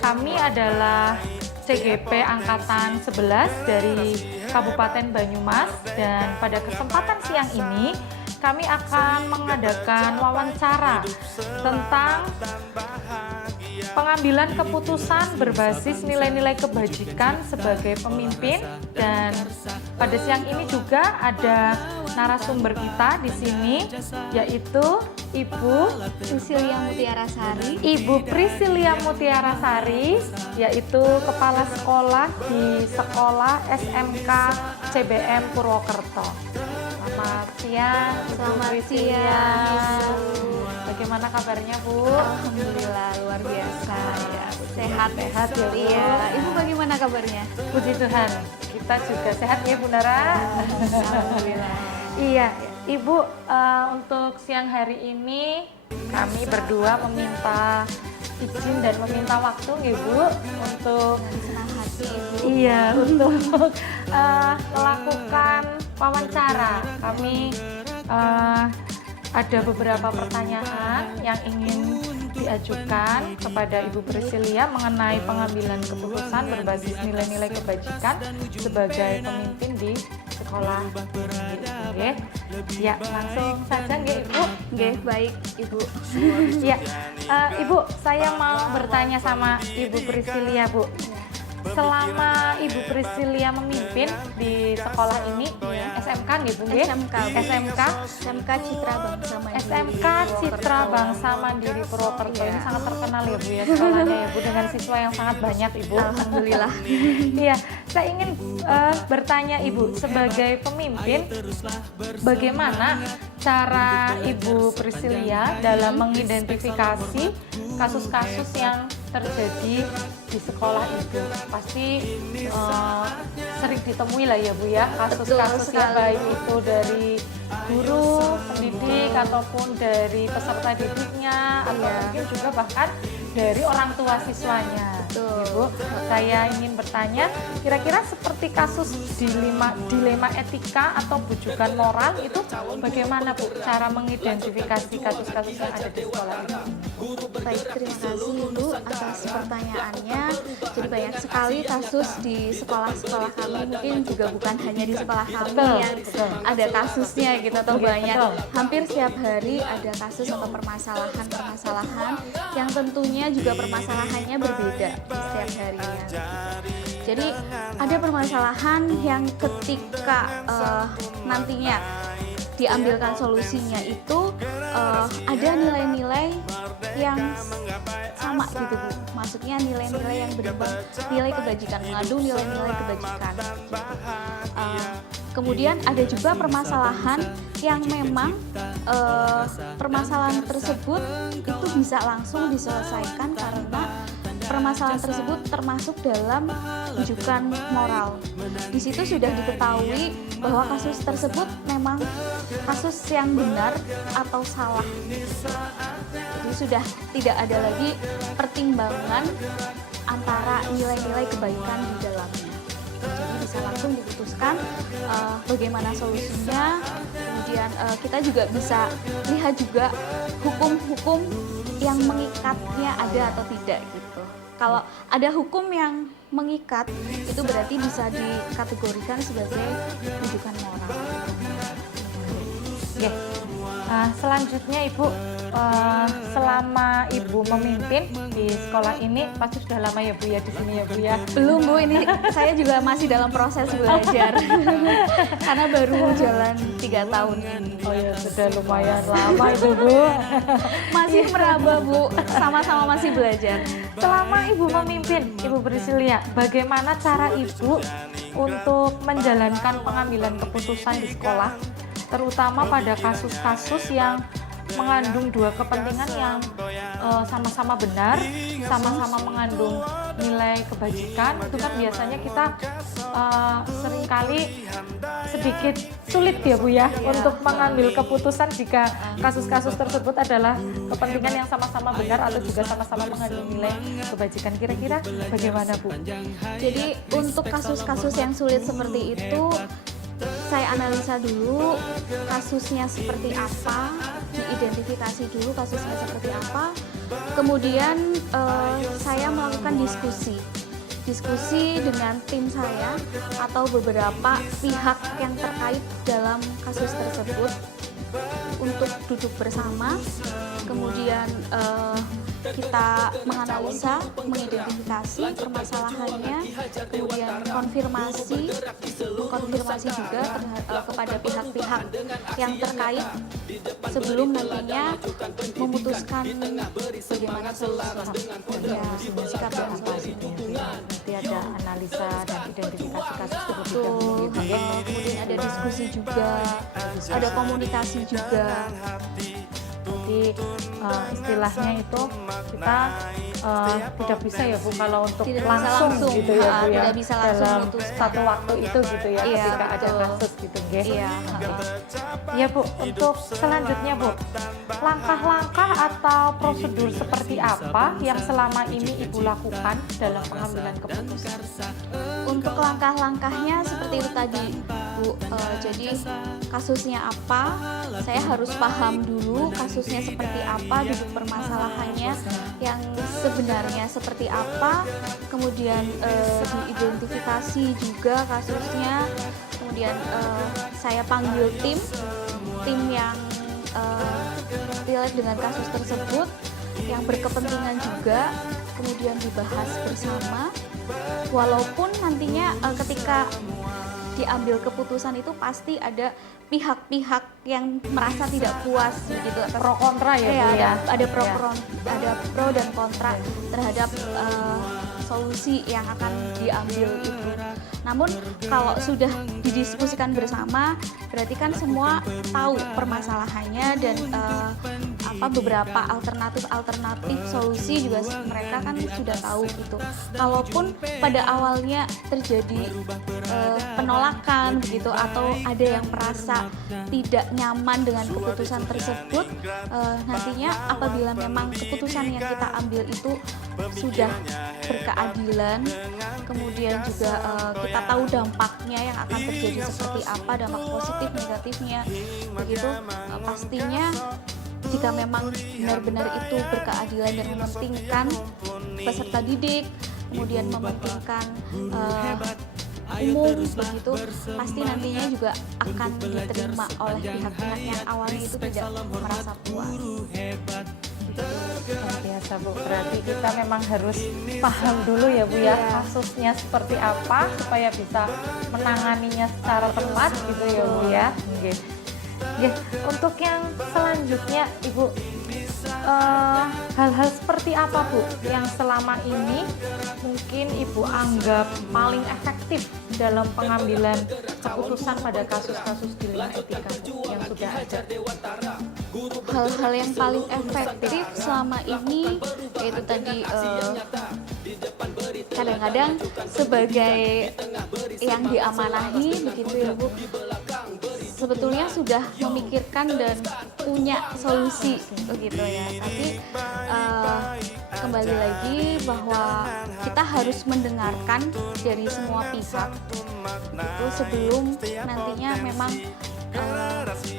Kami adalah CGP Angkatan 11 dari Kabupaten Banyumas dan pada kesempatan siang ini kami akan mengadakan wawancara tentang pengambilan keputusan berbasis nilai-nilai kebajikan sebagai pemimpin, dan pada siang ini juga ada narasumber kita di sini yaitu Ibu Priscilia Mutiara Sari, yaitu kepala sekolah di Sekolah SMK CBM Purwokerto. Selamat siang, Selamat siang. Bagaimana kabarnya Bu? Alhamdulillah luar biasa ya. Sehat ya Bu. Iya. Ibu bagaimana kabarnya? Puji Tuhan, kita juga sehat ya Bu Nara. Alhamdulillah. Iya, Ibu, untuk siang hari ini kami berdua meminta izin dan meminta waktu ya Bu untuk Senang hati Ibu. Iya, untuk melakukan wawancara. Kami ada beberapa pertanyaan yang ingin diajukan kepada Ibu Priscilia mengenai pengambilan keputusan berbasis nilai-nilai kebajikan sebagai pemimpin di sekolah ini, nggih. Ya, langsung saja nggih Ibu. Nggih, baik Ibu. Ya, Ibu, saya mau bertanya sama Ibu Priscilia, Bu. Selama Ibu Priscilia memimpin di sekolah ini, SMK nggih Bu nggih? SMK. SMK Citra Bangsa Mandiri. SMK Citra Purwokerto. Bangsa Mandiri Purwokerto. Ini Iya. sangat terkenal ya Bu ya sekolahnya ya Bu, dengan siswa yang sangat banyak Ibu. Alhamdulillah. Iya, saya ingin bertanya Ibu, sebagai pemimpin, bagaimana cara Ibu Priscilia dalam mengidentifikasi kasus-kasus yang terjadi di sekolah Ibu? Pasti sering ditemui lah ya Bu ya, kasus-kasus Betul yang sekali. baik itu dari guru, pendidik, ataupun dari peserta didiknya, atau mungkin juga bahkan dari orang tua siswanya. Betul. Ibu, saya ingin bertanya, kira-kira seperti kasus dilema etika atau bujukan moral itu bagaimana Bu cara mengidentifikasi kasus-kasus yang ada di sekolah ini? Baik, terima kasih Ibu atas pertanyaannya. Jadi banyak sekali kasus di sekolah-sekolah kami, mungkin juga bukan hanya di sekolah kami Betul, yang betul. ada kasusnya gitu, atau Iya, banyak. betul. Hampir setiap hari ada kasus atau permasalahan yang tentunya juga permasalahannya berbeda di setiap harinya. Jadi ada permasalahan yang ketika nantinya diambilkan solusinya itu ada nilai-nilai yang sama gitu Bu. Maksudnya nilai-nilai yang berimbang, nilai kebajikan, mengandung nilai-nilai kebajikan. Kemudian ada juga permasalahan yang memang permasalahan tersebut itu bisa langsung diselesaikan karena permasalahan tersebut termasuk dalam rujukan moral. Di situ sudah diketahui bahwa kasus tersebut memang kasus yang benar atau salah. Jadi sudah tidak ada lagi pertimbangan antara nilai-nilai kebaikan di dalamnya. Jadi bisa langsung diputuskan bagaimana solusinya. Kemudian kita juga bisa lihat juga hukum-hukum yang mengikatnya ada atau tidak gitu. Kalau ada hukum yang mengikat, itu berarti bisa dikategorikan sebagai rujukan moral. Oke. Selanjutnya Ibu, selama Ibu memimpin di sekolah ini pasti sudah lama ya Bu ya di sini ya Bu ya. Belum Bu, ini saya juga masih dalam proses belajar karena baru jalan 3 tahun ini. Oh ya, sudah lumayan lama itu Bu. Masih meraba Bu, sama-sama masih belajar. Selama Ibu memimpin, Ibu Priscilia, bagaimana cara Ibu untuk menjalankan pengambilan keputusan di sekolah, terutama pada kasus-kasus yang mengandung dua kepentingan yang sama-sama benar, sama-sama mengandung nilai kebajikan. Itu kan biasanya kita seringkali sedikit sulit ya Bu ya untuk mengambil keputusan jika kasus-kasus tersebut adalah kepentingan yang sama-sama benar atau juga sama-sama mengandung nilai kebajikan. Kira-kira bagaimana Bu? Jadi untuk kasus-kasus yang sulit seperti itu, saya analisa dulu kasusnya seperti apa, diidentifikasi dulu kasusnya seperti apa, kemudian saya melakukan diskusi dengan tim saya atau beberapa pihak yang terkait dalam kasus tersebut untuk duduk bersama, kemudian kita menganalisa, mengidentifikasi permasalahannya, kemudian konfirmasi juga kepada pihak-pihak yang terkait sebelum nantinya memutuskan bagaimana solusinya. Sikap dan Apa sih nanti ada analisa dan identifikasi kasus terlebih Betul. dahulu gitu ya. Kemudian ada diskusi juga, ada komunikasi juga. Jadi istilahnya itu kita tidak bisa ya Bu kalau untuk Tidak bisa langsung langsung, gitu ya Bu ya tidak bisa langsung dalam memutuskan. satu waktu itu gitu ya Iya, ketika ada betul. kasus gitu nggih. Iya. Ya Bu, untuk selanjutnya Bu, langkah-langkah atau prosedur seperti apa yang selama ini Ibu lakukan dalam pengambilan keputusan? Untuk langkah-langkahnya seperti itu tadi Bu, jadi kasusnya apa, saya harus paham dulu kasusnya seperti apa, duduk permasalahannya yang sebenarnya seperti apa, kemudian diidentifikasi juga kasusnya, kemudian saya panggil tim yang relate dengan kasus tersebut, yang berkepentingan juga, kemudian dibahas bersama. Walaupun nantinya ketika diambil keputusan itu pasti ada pihak-pihak yang merasa tidak puas begitu, Pro kontra ya, Bu ya. ada pro Ya. ada pro dan kontra terhadap solusi yang akan diambil itu. Namun kalau sudah didiskusikan bersama, berarti kan semua tahu permasalahannya dan beberapa alternatif solusi juga mereka kan sudah tahu itu. Kalaupun pada awalnya terjadi penolakan begitu, atau ada yang merasa tidak nyaman dengan keputusan tersebut, nantinya apabila memang keputusan yang kita ambil itu sudah berkeadilan, kemudian juga kita tahu dampaknya yang akan terjadi seperti apa, dampak positif negatifnya begitu, pastinya jika memang benar-benar itu berkeadilan dan mementingkan peserta didik, kemudian mementingkan umum begitu, pasti nantinya juga akan diterima oleh pihak-pihak yang awalnya itu tidak merasa puas. Luar biasa, Bu. Berarti kita memang harus paham dulu ya, Bu ya, kasusnya seperti apa supaya bisa menanganinya secara tepat gitu ya, Bu ya. Oke. Oke, untuk yang selanjutnya, Ibu, hal-hal seperti apa, Bu, yang selama ini mungkin Ibu anggap paling efektif dalam pengambilan keputusan pada kasus-kasus dilema etika, Bu, yang sudah ada? Hal-hal yang paling efektif selama ini yaitu tadi kadang-kadang sebagai yang diamanahi begitu ya, Bu, sebetulnya sudah memikirkan dan punya solusi begitu ya, tapi kembali lagi bahwa kita harus mendengarkan dari semua pihak itu sebelum nantinya memang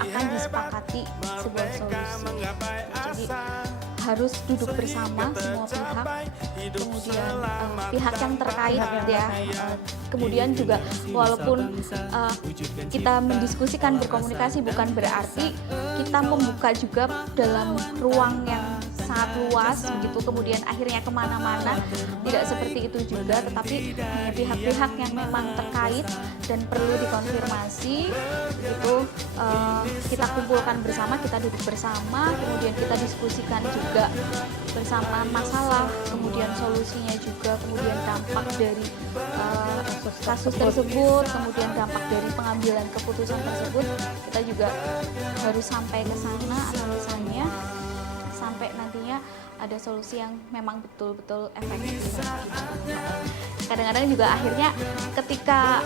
akan disepakati sebuah solusi. Jadi harus duduk bersama semua pihak, kemudian pihak yang terkait ya, kemudian juga walaupun kita mendiskusikan, berkomunikasi, bukan berarti kita membuka juga dalam ruang yang sangat luas begitu, kemudian akhirnya kemana-mana, tidak seperti itu juga, tetapi hanya pihak-pihak yang memang terkait dan perlu dikonfirmasi itu kita kumpulkan bersama, kita duduk bersama, kemudian kita diskusikan juga bersama masalah, kemudian solusinya juga, kemudian dampak dari kasus tersebut, kemudian dampak dari pengambilan keputusan tersebut, kita juga harus sampai ke sana analisanya sampai nantinya ada solusi yang memang betul-betul efektif. Kadang-kadang juga akhirnya ketika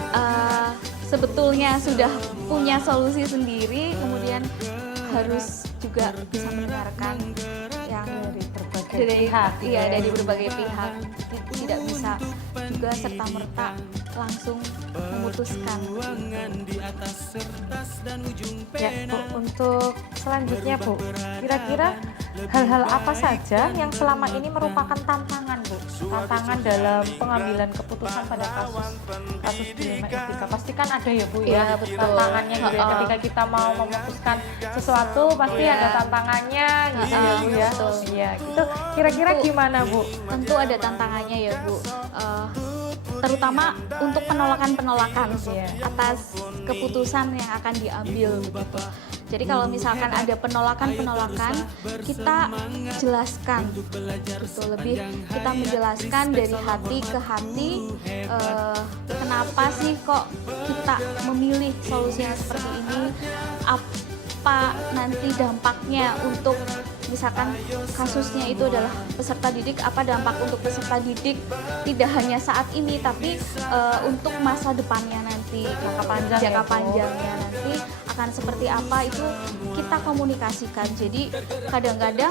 sebetulnya sudah punya solusi sendiri, kemudian harus juga bisa mendengarkan yang dari pihak, iya, dari berbagai pihak, tidak bisa juga serta-merta langsung memutuskan. Ya, Bu, untuk selanjutnya, Bu, kira-kira hal-hal apa saja yang selama ini merupakan tantangan, Bu? Tantangan dalam pengambilan keputusan pada kasus dilema etika. Pasti kan ada ya, Bu ya, Betul. tantangannya gitu ya. Ketika kita mau memutuskan sesuatu pasti ada tantangannya gitu ya, Bu ya. Betul. Iya, itu kira-kira gimana, Bu? Tentu ada tantangannya ya, Bu. Terutama untuk penolakan-penolakan atas keputusan yang akan diambil begitu. Jadi kalau misalkan ada penolakan-penolakan, kita jelaskan, gitu, lebih kita menjelaskan dari hati ke hati, kenapa sih kok kita memilih solusi yang seperti ini, apa nanti dampaknya untuk misalkan kasusnya itu adalah peserta didik, apa dampak untuk peserta didik tidak hanya saat ini tapi untuk masa depannya nanti, jangka panjangnya nanti akan seperti apa, itu kita komunikasikan. Jadi kadang-kadang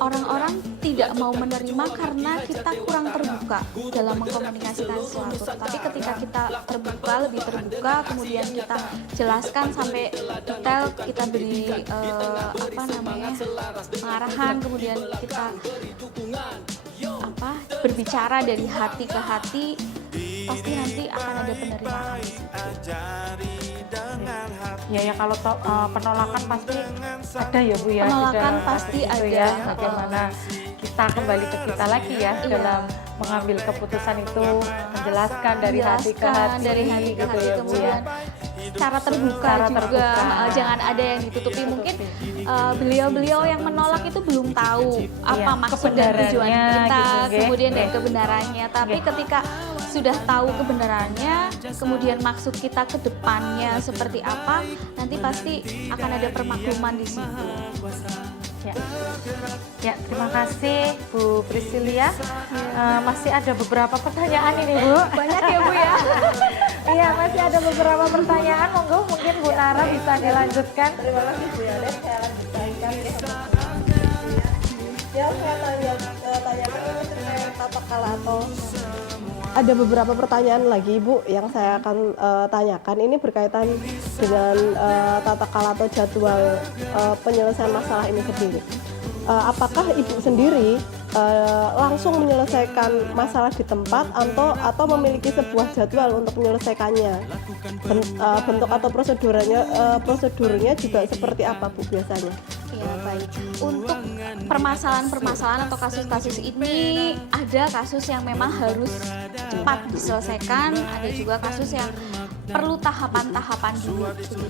orang-orang tidak mau menerima karena kita kurang terbuka dalam mengkomunikasikan sesuatu. Tapi ketika kita terbuka, lebih terbuka, kemudian kita jelaskan sampai detail, kita beri pengarahan, kemudian kita berbicara dari hati ke hati, pasti nanti akan ada penerimaan. Ya kalau penolakan pasti ada ya Bu ya. Penolakan di dalam pasti kasus itu ada. ya. Bagaimana kita kembali ke kita lagi ya Iya. dalam mengambil keputusan itu, menjelaskan dari hati ke hati, dari hati ke gitu hati, ya, Bu, ya. kemudian secara terbuka Secara juga. terbuka. Jangan ada yang ditutupi. Mungkin beliau-beliau yang menolak itu belum tahu apa Iya, maksud dan tujuan kebenarannya kita, gitu, nggih. kemudian dan Nggih. kebenarannya. Tapi Nggih. ketika sudah tahu kebenarannya, kemudian maksud kita ke depannya seperti apa, nanti pasti akan ada permakluman di situ. Ya, terima kasih Bu Priscilia. Masih ada beberapa pertanyaan ini Bu. Banyak ya Bu ya. Iya, masih ada beberapa pertanyaan. Monggo mungkin Bu Nara bisa dilanjutkan. Terima kasih Bu Yanet, saya lanjutkan yang saya tanyakan ini terkait tata kala atau ada beberapa pertanyaan lagi Bu yang saya akan tanyakan. Ini berkaitan dengan tata kala atau jadwal penyelesaian masalah ini sendiri. Apakah Ibu sendiri langsung menyelesaikan masalah di tempat atau memiliki sebuah jadwal untuk menyelesaikannya? Bentuk atau prosedurnya juga seperti apa Bu biasanya? Ya baik. Untuk permasalahan-permasalahan atau kasus-kasus ini ada kasus yang memang harus cepat diselesaikan, ada juga kasus yang perlu tahapan-tahapan dulu. Begitu.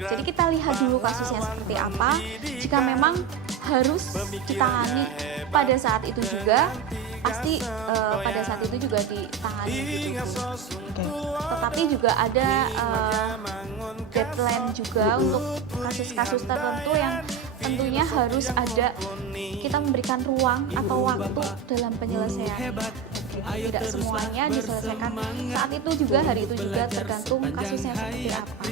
Jadi kita lihat dulu kasusnya seperti apa. Jika memang harus ditangani pada saat itu juga, pasti pada saat itu juga ditangani. Gitu. Tetapi juga ada deadline juga untuk kasus-kasus tertentu yang tentunya harus ada kita memberikan ruang atau waktu dalam penyelesaian. Tidak semuanya diselesaikan saat itu juga, hari itu juga, tergantung kasusnya seperti apa.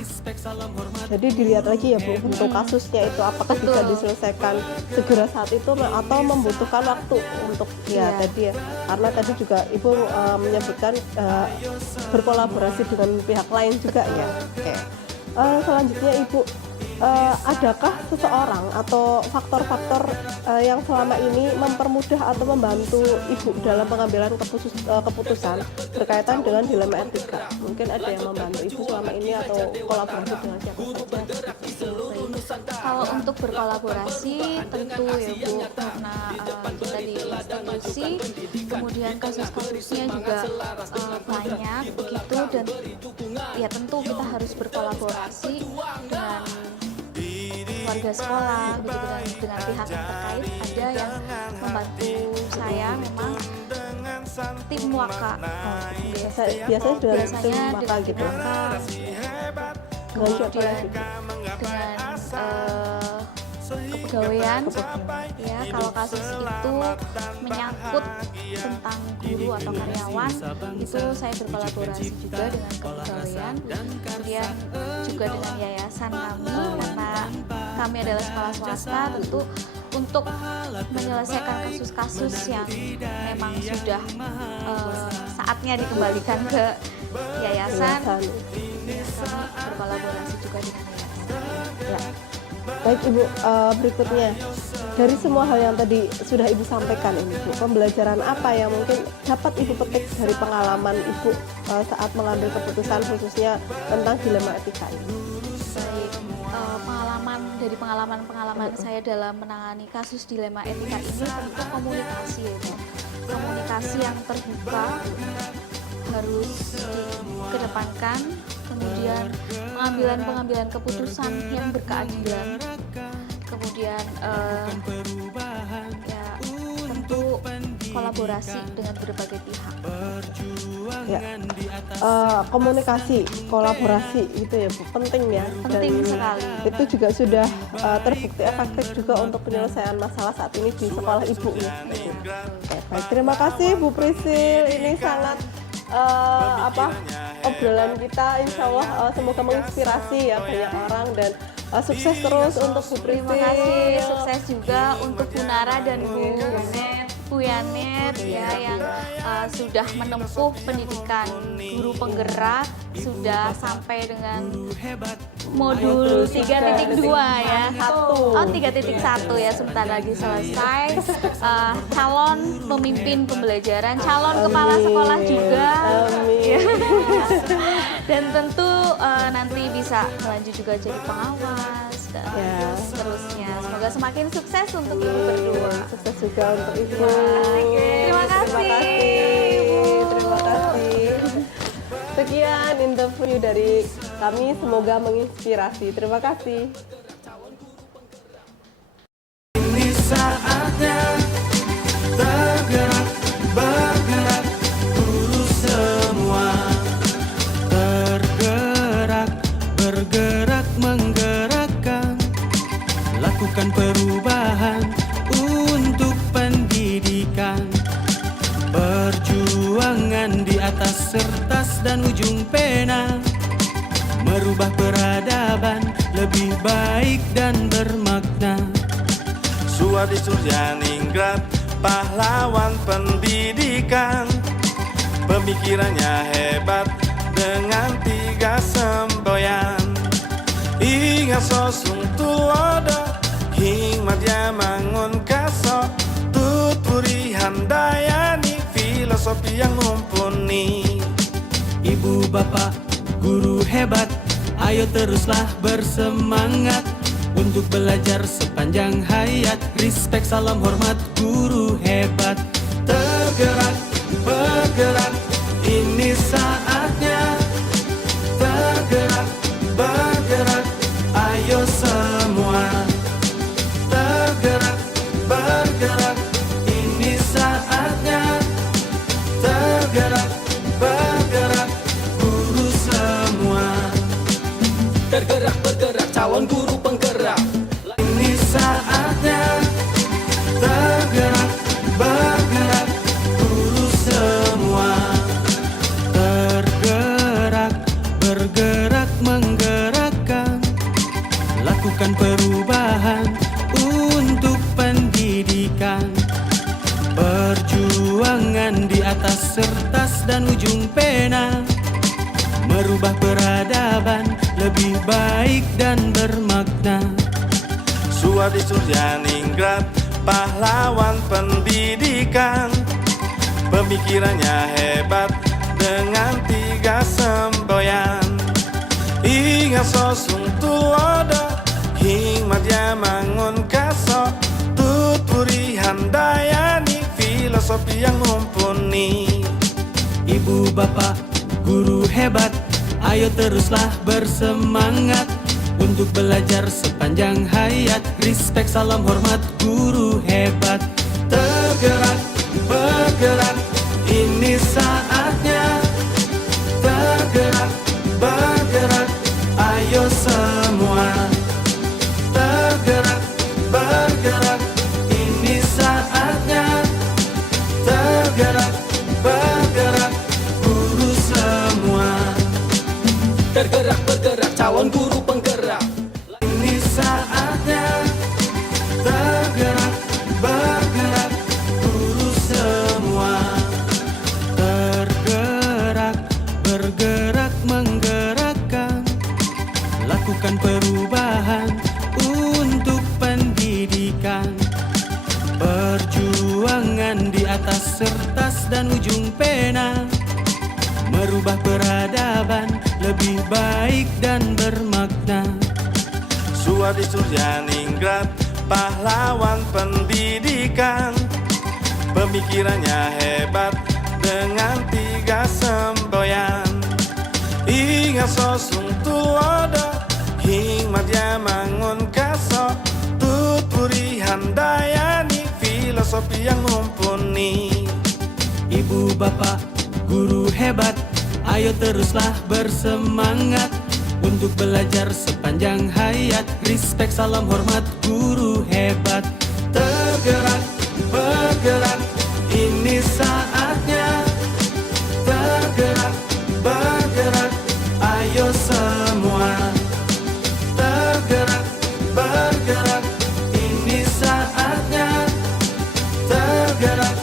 Jadi dilihat lagi ya Bu, bentuk kasusnya itu apakah Betul. bisa diselesaikan segera saat itu atau membutuhkan waktu untuk Iya. tadi ya. Karena tadi juga Ibu menyebutkan berkolaborasi dengan pihak lain juga ya. Oke. Selanjutnya Ibu, adakah seseorang atau faktor-faktor yang selama ini mempermudah atau membantu Ibu dalam pengambilan keputusan berkaitan dengan dilema etika? Mungkin ada yang membantu Ibu selama ini atau kolaborasi dengan siapa saja? Kalau untuk berkolaborasi tentu ya Bu, karena kita di institusi, kemudian kasus-kasusnya juga banyak begitu, dan ya tentu kita harus berkolaborasi dengan warga sekolah begitu, dan dengan pihak yang terkait. Ada yang membantu saya memang tim waka. Biasanya dengan tim maka dengan gitu. tim waka, Dengan siapa kemudian lagi? dengan kepegawaian. Ya, kalau kasus itu menyangkut tentang guru atau karyawan, itu saya berkolaborasi juga dengan kepegawaian, kemudian juga dengan yayasan kami, karena kami adalah sekolah swasta. Tentu untuk menyelesaikan kasus-kasus yang memang sudah saatnya dikembalikan ke yayasan, kami berkolaborasi juga dengan yayasan. Ya. Baik Ibu, berikutnya dari semua hal yang tadi sudah Ibu sampaikan ini Bu, pembelajaran apa yang mungkin dapat Ibu petik dari pengalaman Ibu saat mengambil keputusan khususnya tentang dilema etika ini? Baik, pengalaman saya dalam menangani kasus dilema etika ini tentu komunikasi ya Bu. Komunikasi yang terbuka harus dikedepankan, kemudian pengambilan keputusan yang berkeadilan, kemudian ya tentu kolaborasi dengan berbagai pihak. Ya. Komunikasi, kolaborasi itu ya Bu, penting ya. Penting Dan sekali. itu juga sudah terbukti efektif juga untuk penyelesaian masalah saat ini di sekolah Ibu ya. Oke, baik, terima kasih Bu Prisil, ini sangat obrolan kita insya Allah semoga menginspirasi ya banyak orang, dan sukses terus untuk Bu Prisil. Terima kasih, sukses juga untuk Bu Nara dan Bu Yanet. Bu Yanet ya yang sudah menempuh pendidikan guru penggerak, sudah sampai dengan modul 3.2 ya. Oh, 3.1 ya, sebentar lagi selesai. Calon pemimpin pembelajaran, calon kepala sekolah juga. Ya. Dan tentu nanti bisa melanjut juga jadi pengawas dan seterusnya. Semoga semakin sukses untuk ibu berdua. Sukses juga untuk ibu. Terima kasih. Terima kasih. Sekian interview dari kami, semoga menginspirasi. Terima kasih. Ini saatnya tergerak, bergerak, guru semua. Tergerak, bergerak, menggerakkan. Lakukan perubahan untuk pendidikan. Perjuangan di atas kertas dan ujung pena. Merubah peradaban lebih baik dan bermakna. Suadi Suryaningrat, pahlawan pendidikan. Pemikirannya hebat dengan 3 semboyan. Ingat sosung tulodo, hikmatnya mangun kaso. Tutpuri handayani, filosofi yang mumpuni. Ibu bapak guru hebat, ayo teruslah bersemangat untuk belajar sepanjang hayat. Respect, salam hormat, guru hebat. Tergerak, bergerak, ini saatnya. Tergerak, bergerak, ayo semua. Tergerak, bergerak, ini saatnya. Tergerak, bergerak, guru semua. Tergerak, bergerak, calon guru penggerak. Ini saatnya. Tergerak, bergerak, guru semua. Tergerak, bergerak, menggerakkan. Lakukan perubahan untuk pendidikan. Perjuangan di atas kertas dan ujung pena. Merubah peradaban lebih baik dan bermakna. Suadi Suryaningrat, pahlawan pendidikan. Pemikirannya hebat dengan 3 semboyan. Ingat sosung tulodo, hikmatnya mangun kaso. Tutpuri handayani, filosofi yang mumpuni. Ibu bapak guru hebat, ayo teruslah bersemangat untuk belajar sepanjang hayat. Respect, salam hormat, guru hebat. Tergerak, bergerak, ini saatnya. Tergerak, bergerak, ayo semua. Tergerak, bergerak, ini saatnya. Tergerak, bergerak, guru semua. Tergerak, bergerak, calon guru penggerak. Ini saatnya. Tergerak, bergerak, guru semua. Tergerak, bergerak, menggerakkan. Lakukan perubahan untuk pendidikan. Perjuangan di atas kertas dan ujung pena. Merubah peradaban lebih baik dan bermakna. Suadi Suryaningrat, pahlawan pendidikan. Pemikirannya hebat dengan 3 semboyan. Ingat sosung tulodo, hikmatnya mangun kaso. Tutpuri handayani, filosofi yang mumpuni. Ibu bapak guru hebat, ayo teruslah bersemangat untuk belajar sepanjang hayat. Respect, salam hormat, guru hebat. Tergerak, bergerak, ini saatnya. Tergerak, bergerak, ayo semua. Tergerak, bergerak, ini saatnya. Tergerak,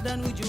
dan ujung